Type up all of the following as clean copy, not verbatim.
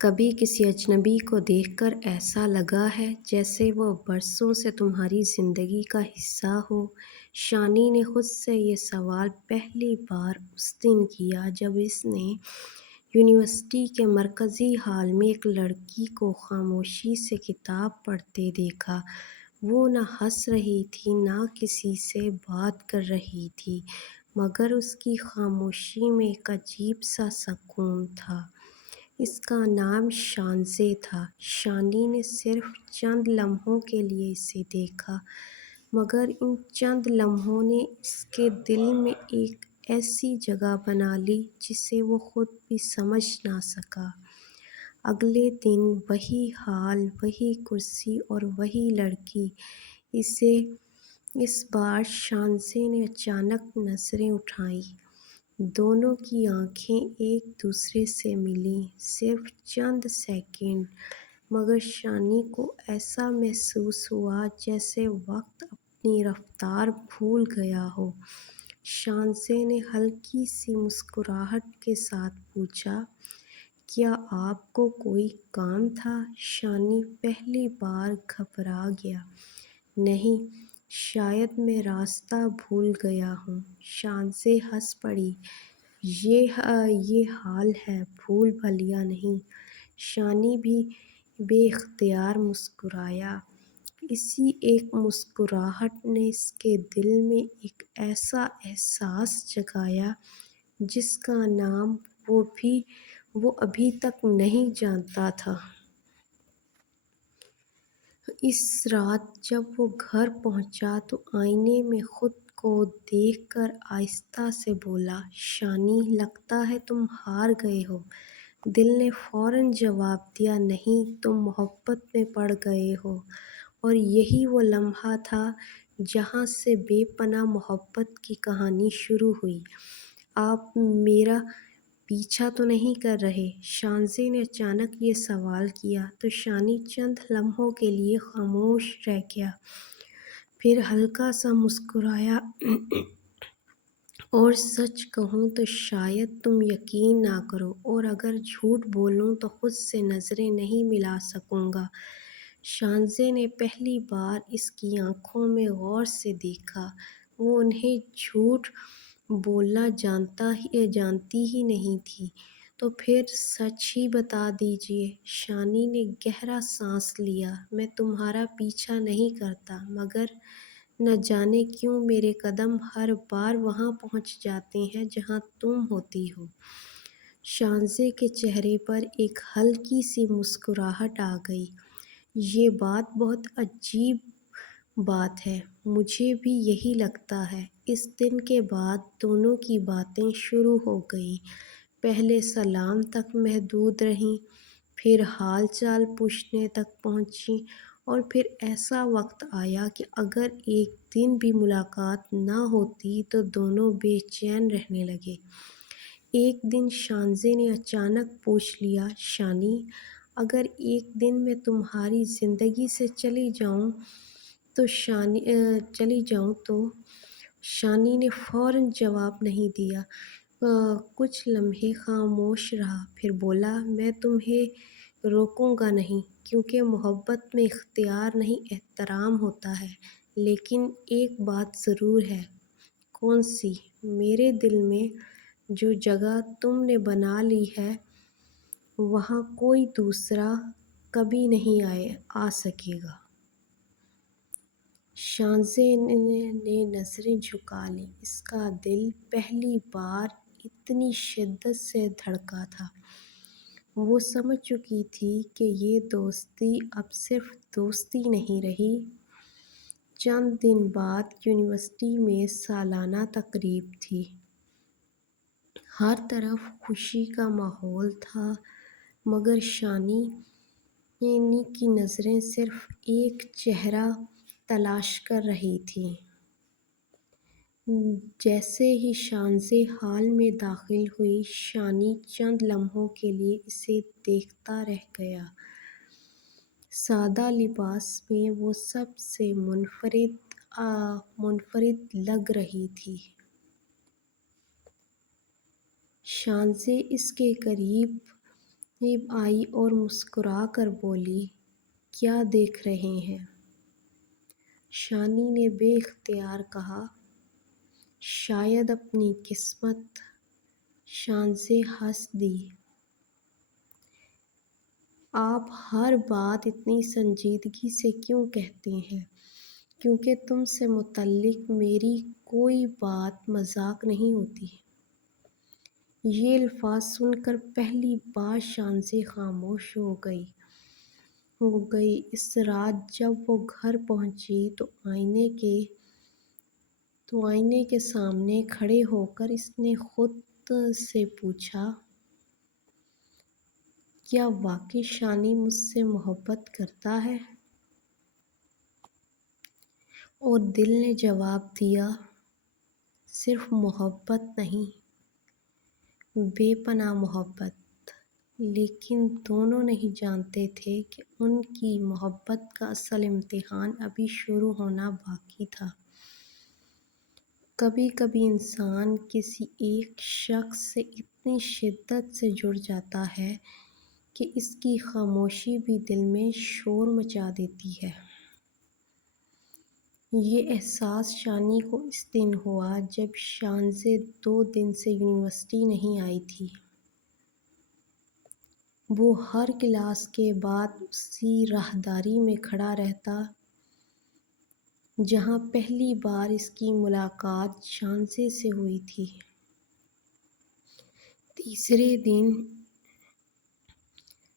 کبھی کسی اجنبی کو دیکھ کر ایسا لگا ہے جیسے وہ برسوں سے تمہاری زندگی کا حصہ ہو؟ شانی نے خود سے یہ سوال پہلی بار اس دن کیا جب اس نے یونیورسٹی کے مرکزی ہال میں ایک لڑکی کو خاموشی سے کتاب پڑھتے دیکھا۔ وہ نہ ہنس رہی تھی نہ کسی سے بات کر رہی تھی، مگر اس کی خاموشی میں ایک عجیب سا سکون تھا۔ اس کا نام شانزے تھا۔ شانی نے صرف چند لمحوں کے لیے اسے دیکھا، مگر ان چند لمحوں نے اس کے دل میں ایک ایسی جگہ بنا لی جسے وہ خود بھی سمجھ نہ سکا۔ اگلے دن وہی ہال، وہی کرسی اور وہی لڑکی۔ اس بار شانزے نے اچانک نظریں اٹھائیں۔ دونوں کی آنکھیں ایک دوسرے سے ملیں، صرف چند سیکنڈ، مگر شانی کو ایسا محسوس ہوا جیسے وقت اپنی رفتار بھول گیا ہو۔ شانزے نے ہلکی سی مسکراہٹ کے ساتھ پوچھا، کیا آپ کو کوئی کام تھا؟ شانی پہلی بار گھبرا گیا۔ نہیں، شاید میں راستہ بھول گیا ہوں۔ شانزے ہنس پڑی۔ یہ حال ہے، بھول بھلیا نہیں۔ شانی بھی بے اختیار مسکرایا۔ اسی ایک مسکراہٹ نے اس کے دل میں ایک ایسا احساس جگایا جس کا نام وہ ابھی تک نہیں جانتا تھا۔ اس رات جب وہ گھر پہنچا تو آئینے میں خود کو دیکھ کر آہستہ سے بولا، شانی، لگتا ہے تم ہار گئے ہو۔ دل نے فوراً جواب دیا، نہیں، تم محبت میں پڑ گئے ہو۔ اور یہی وہ لمحہ تھا جہاں سے بے پناہ محبت کی کہانی شروع ہوئی۔ آپ میرا پیچھا تو نہیں کر رہے؟ شانزے نے اچانک یہ سوال کیا تو شانی چند لمحوں کے لیے خاموش رہ گیا، پھر ہلکا سا مسکرایا، اور سچ کہوں تو شاید تم یقین نہ کرو، اور اگر جھوٹ بولوں تو خود سے نظریں نہیں ملا سکوں گا۔ شانزے نے پہلی بار اس کی آنکھوں میں غور سے دیکھا۔ وہ انہیں جھوٹ بولنا جانتی ہی نہیں تھی۔ تو پھر سچ ہی بتا دیجیے۔ شانی نے گہرا سانس لیا۔ میں تمہارا پیچھا نہیں کرتا، مگر نہ جانے کیوں میرے قدم ہر بار وہاں پہنچ جاتے ہیں جہاں تم ہوتی ہو۔ شانزے کے چہرے پر ایک ہلکی سی مسکراہٹ آ گئی۔ یہ بات بہت عجیب بات ہے، مجھے بھی یہی لگتا ہے۔ اس دن کے بعد دونوں کی باتیں شروع ہو گئیں۔ پہلے سلام تک محدود رہیں، پھر حال چال پوچھنے تک پہنچیں، اور پھر ایسا وقت آیا کہ اگر ایک دن بھی ملاقات نہ ہوتی تو دونوں بے چین رہنے لگے۔ ایک دن شانزے نے اچانک پوچھ لیا، شانی، اگر ایک دن میں تمہاری زندگی سے چلی جاؤں تو شانی نے فوراً جواب نہیں دیا۔ کچھ لمحے خاموش رہا، پھر بولا، میں تمہیں روکوں گا نہیں، کیونکہ محبت میں اختیار نہیں احترام ہوتا ہے، لیکن ایک بات ضرور ہے۔ کون سی؟ میرے دل میں جو جگہ تم نے بنا لی ہے وہاں کوئی دوسرا کبھی نہیں آ سکے گا۔ شانزے نے نظریں جھکا لیں۔ اس کا دل پہلی بار اتنی شدت سے دھڑکا تھا۔ وہ سمجھ چکی تھی کہ یہ دوستی اب صرف دوستی نہیں رہی۔ چند دن بعد یونیورسٹی میں سالانہ تقریب تھی۔ ہر طرف خوشی کا ماحول تھا، مگر شانی کی نظریں صرف ایک چہرہ تلاش کر رہی تھیں۔ جیسے ہی شانزے ہال میں داخل ہوئی، شانی چند لمحوں کے لیے اسے دیکھتا رہ گیا۔ سادہ لباس میں وہ سب سے منفرد لگ رہی تھی۔ شانزے اس کے قریب نیب آئی اور مسکرا کر بولی، کیا دیکھ رہے ہیں؟ شانی نے بے اختیار کہا، شاید اپنی قسمت۔ شانزے ہنس دی، آپ ہر بات اتنی سنجیدگی سے کیوں کہتے ہیں؟ کیونکہ تم سے متعلق میری کوئی بات مذاق نہیں ہوتی۔ یہ الفاظ سن کر پہلی بار شانزے خاموش ہو گئی۔ اس رات جب وہ گھر پہنچی تو آئینے کے سامنے کھڑے ہو کر اس نے خود سے پوچھا، کیا واقعی شانی مجھ سے محبت کرتا ہے؟ اور دل نے جواب دیا، صرف محبت نہیں، بے پناہ محبت۔ لیکن دونوں نہیں جانتے تھے کہ ان کی محبت کا اصل امتحان ابھی شروع ہونا باقی تھا۔ کبھی کبھی انسان کسی ایک شخص سے اتنی شدت سے جڑ جاتا ہے کہ اس کی خاموشی بھی دل میں شور مچا دیتی ہے۔ یہ احساس شانی کو اس دن ہوا جب شانزے 2 دن سے یونیورسٹی نہیں آئی تھی۔ وہ ہر کلاس کے بعد اسی راہداری میں کھڑا رہتا جہاں پہلی بار اس کی ملاقات شانزے سے ہوئی تھی۔ تیسرے دن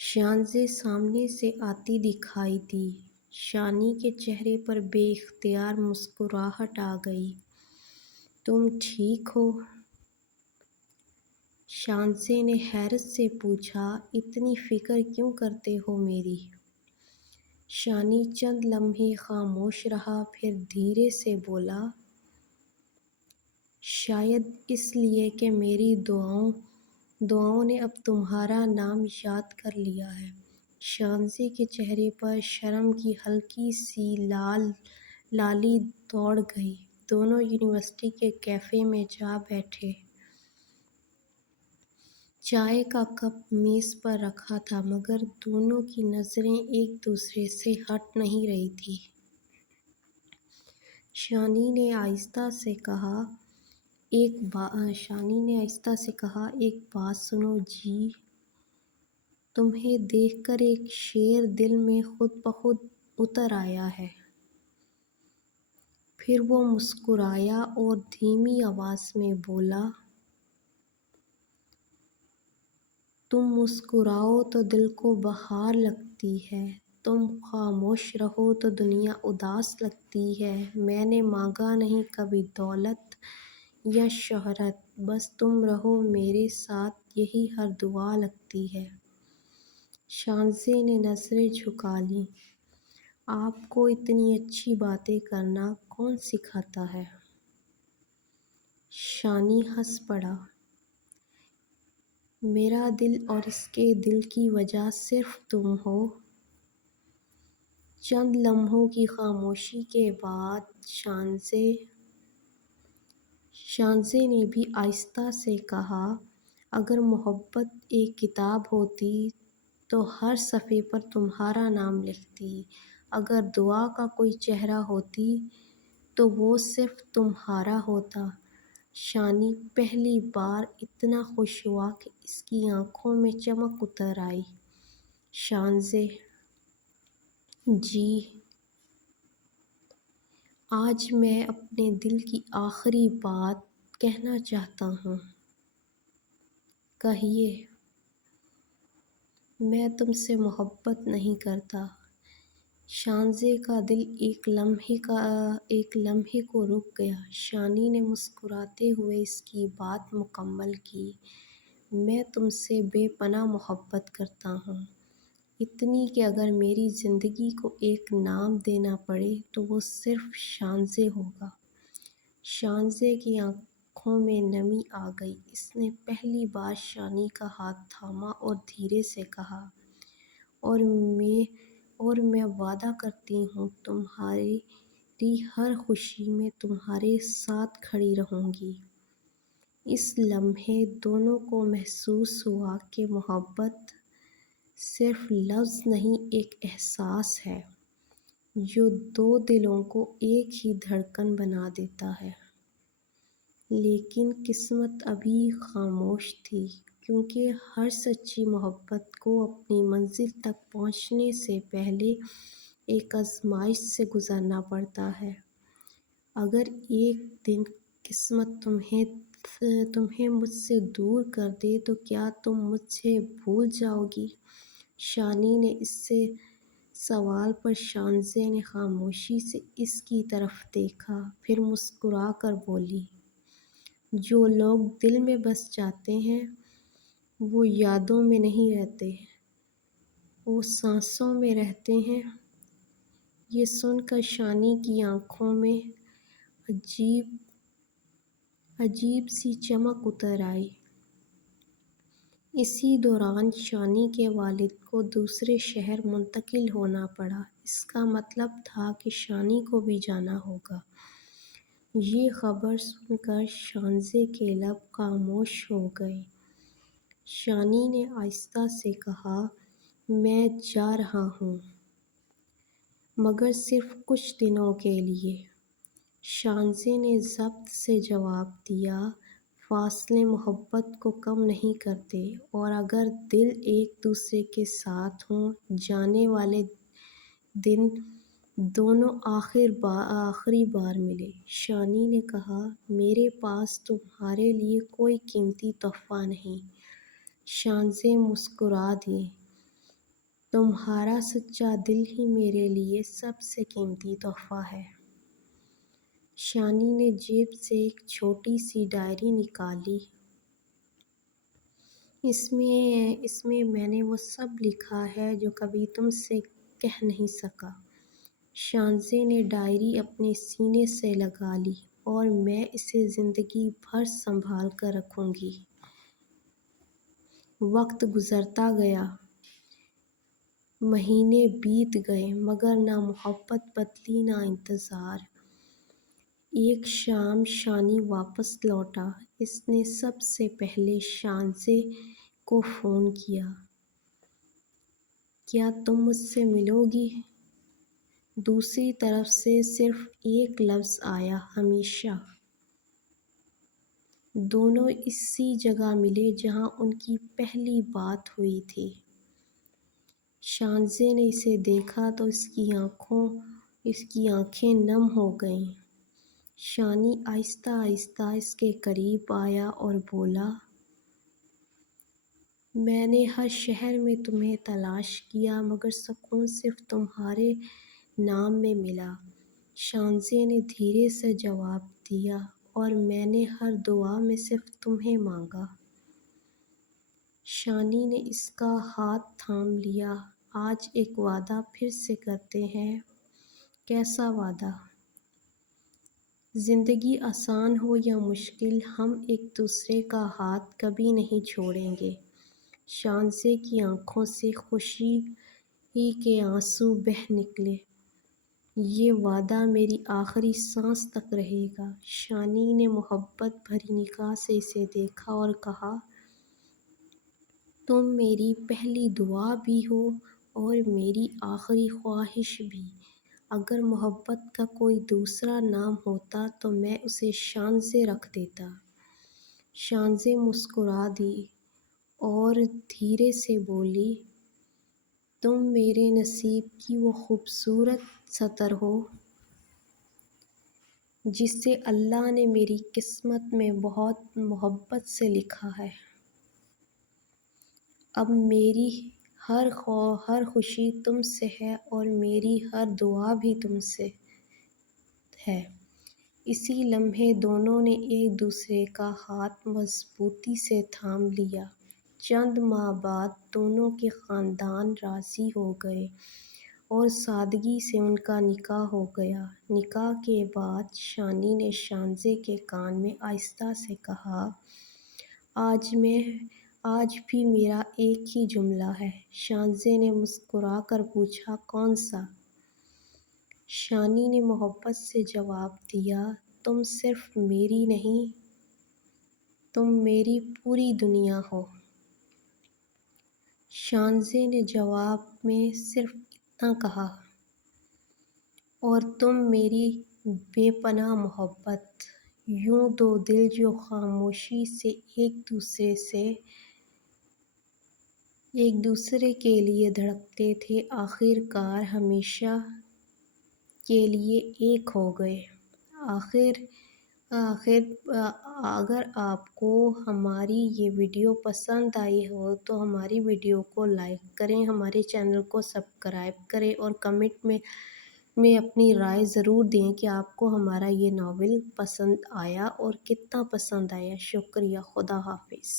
شانزے سامنے سے آتی دکھائی دی۔ شانی کے چہرے پر بے اختیار مسکراہٹ آ گئی۔ تم ٹھیک ہو؟ شانزے نے حیرت سے پوچھا، اتنی فکر کیوں کرتے ہو میری؟ شانی چند لمحے خاموش رہا، پھر دھیرے سے بولا، شاید اس لیے کہ میری دعاؤں نے اب تمہارا نام یاد کر لیا ہے۔ شانزے کے چہرے پر شرم کی ہلکی سی لالی دوڑ گئی۔ دونوں یونیورسٹی کے کیفے میں جا بیٹھے۔ چائے کا کپ میز پر رکھا تھا مگر دونوں کی نظریں ایک دوسرے سے ہٹ نہیں رہی تھیں۔ شانی نے آہستہ سے کہا، ایک بات سنو جی، تمہیں دیکھ کر ایک شعر دل میں خود بخود اتر آیا ہے۔ پھر وہ مسکرایا اور دھیمی آواز میں بولا، تم مسکراؤ تو دل کو بہار لگتی ہے، تم خاموش رہو تو دنیا اداس لگتی ہے۔ میں نے مانگا نہیں کبھی دولت یا شہرت، بس تم رہو میرے ساتھ یہی ہر دعا لگتی ہے۔ شانزے نے نظریں جھکا لیں، آپ کو اتنی اچھی باتیں کرنا کون سکھاتا ہے؟ شانی ہنس پڑا، میرا دل اور اس کے دل کی وجہ صرف تم ہو۔ چند لمحوں کی خاموشی کے بعد شانزے نے بھی آہستہ سے کہا، اگر محبت ایک کتاب ہوتی تو ہر صفحے پر تمہارا نام لکھتی، اگر دعا کا کوئی چہرہ ہوتی تو وہ صرف تمہارا ہوتا۔ شانی پہلی بار اتنا خوش ہوا کہ اس کی آنکھوں میں چمک اتر آئی۔ شانزے، جی، آج میں اپنے دل کی آخری بات کہنا چاہتا ہوں۔ کہیے۔ میں تم سے محبت نہیں کرتا۔ شانزے کا دل ایک لمحے کو رک گیا۔ شانی نے مسکراتے ہوئے اس کی بات مکمل کی، میں تم سے بے پناہ محبت کرتا ہوں، اتنی کہ اگر میری زندگی کو ایک نام دینا پڑے تو وہ صرف شانزے ہوگا۔ شانزے کی آنکھوں میں نمی آ گئی۔ اس نے پہلی بار شانی کا ہاتھ تھاما اور دھیرے سے کہا، اور میں وعدہ کرتی ہوں تمہاری ہر خوشی میں تمہارے ساتھ کھڑی رہوں گی۔ اس لمحے دونوں کو محسوس ہوا کہ محبت صرف لفظ نہیں، ایک احساس ہے جو دو دلوں کو ایک ہی دھڑکن بنا دیتا ہے۔ لیکن قسمت ابھی خاموش تھی، کیونکہ ہر سچی محبت کو اپنی منزل تک پہنچنے سے پہلے ایک آزمائش سے گزرنا پڑتا ہے۔ اگر ایک دن قسمت تمہیں مجھ سے دور کر دے تو کیا تم مجھے بھول جاؤ گی؟ شانی نے اس سوال پر شانزے نے خاموشی سے اس کی طرف دیکھا، پھر مسکرا کر بولی، جو لوگ دل میں بس جاتے ہیں وہ یادوں میں نہیں رہتے، وہ سانسوں میں رہتے ہیں۔ یہ سن کر شانی کی آنکھوں میں عجیب سی چمک اتر آئی۔ اسی دوران شانی کے والد کو دوسرے شہر منتقل ہونا پڑا۔ اس کا مطلب تھا کہ شانی کو بھی جانا ہوگا۔ یہ خبر سن کر شانزے کے لب خاموش ہو گئے۔ شانی نے آہستہ سے کہا، میں جا رہا ہوں، مگر صرف کچھ دنوں کے لیے۔ شانزے نے ضبط سے جواب دیا، فاصلے محبت کو کم نہیں کرتے، اور اگر دل ایک دوسرے کے ساتھ ہوں، جانے والے دن دونوں آخری بار ملے۔ شانی نے کہا، میرے پاس تمہارے لیے کوئی قیمتی تحفہ نہیں۔ شانزے مسکرا دیے، تمہارا سچا دل ہی میرے لیے سب سے قیمتی تحفہ ہے۔ شانی نے جیب سے ایک چھوٹی سی ڈائری نکالی۔ اس میں میں نے وہ سب لکھا ہے جو کبھی تم سے کہہ نہیں سکا۔ شانزے نے ڈائری اپنے سینے سے لگا لی، اور میں اسے زندگی بھر سنبھال کر رکھوں گی۔ وقت گزرتا گیا، مہینے بیت گئے، مگر نہ محبت بدلی نہ انتظار۔ ایک شام شانی واپس لوٹا۔ اس نے سب سے پہلے شانزے کو فون کیا، کیا تم مجھ سے ملو گی؟ دوسری طرف سے صرف ایک لفظ آیا، ہمیشہ۔ دونوں اسی جگہ ملے جہاں ان کی پہلی بات ہوئی تھی۔ شانزے نے اسے دیکھا تو اس کی آنکھیں نم ہو گئیں۔ شانی آہستہ آہستہ اس کے قریب آیا اور بولا، میں نے ہر شہر میں تمہیں تلاش کیا، مگر سکون صرف تمہارے نام میں ملا۔ شانزے نے دھیرے سے جواب دیا، اور میں نے ہر دعا میں صرف تمہیں مانگا۔ شانی نے اس کا ہاتھ تھام لیا، آج ایک وعدہ پھر سے کرتے ہیں۔ کیسا وعدہ؟ زندگی آسان ہو یا مشکل، ہم ایک دوسرے کا ہاتھ کبھی نہیں چھوڑیں گے۔ شانزے کی آنکھوں سے خوشی کے آنسو بہہ نکلے۔ یہ وعدہ میری آخری سانس تک رہے گا۔ شانی نے محبت بھری نگاہ سے اسے دیکھا اور کہا، تم میری پہلی دعا بھی ہو اور میری آخری خواہش بھی۔ اگر محبت کا کوئی دوسرا نام ہوتا تو میں اسے شانزے رکھ دیتا۔ شانزے مسکرا دی اور دھیرے سے بولی، تم میرے نصیب کی وہ خوبصورت سطر ہو جسے اللہ نے میری قسمت میں بہت محبت سے لکھا ہے۔ اب میری ہر خوشی تم سے ہے اور میری ہر دعا بھی تم سے ہے۔ اسی لمحے دونوں نے ایک دوسرے کا ہاتھ مضبوطی سے تھام لیا۔ چند ماہ بعد دونوں کے خاندان راضی ہو گئے اور سادگی سے ان کا نکاح ہو گیا۔ نکاح کے بعد شانی نے شانزے کے کان میں آہستہ سے کہا، آج بھی میرا ایک ہی جملہ ہے۔ شانزے نے مسکرا کر پوچھا، کون سا؟ شانی نے محبت سے جواب دیا، تم صرف میری نہیں، تم میری پوری دنیا ہو۔ شانزے نے جواب میں صرف اتنا کہا، اور تم میری بے پناہ محبت۔ یوں دو دل جو خاموشی سے ایک دوسرے کے لیے دھڑکتے تھے، آخر کار ہمیشہ کے لیے ایک ہو گئے۔ اگر آپ کو ہماری یہ ویڈیو پسند آئی ہو تو ہماری ویڈیو کو لائک کریں، ہمارے چینل کو سبسکرائب کریں اور کمنٹ میں اپنی رائے ضرور دیں کہ آپ کو ہمارا یہ ناول پسند آیا اور کتنا پسند آیا۔ شکریہ، خدا حافظ۔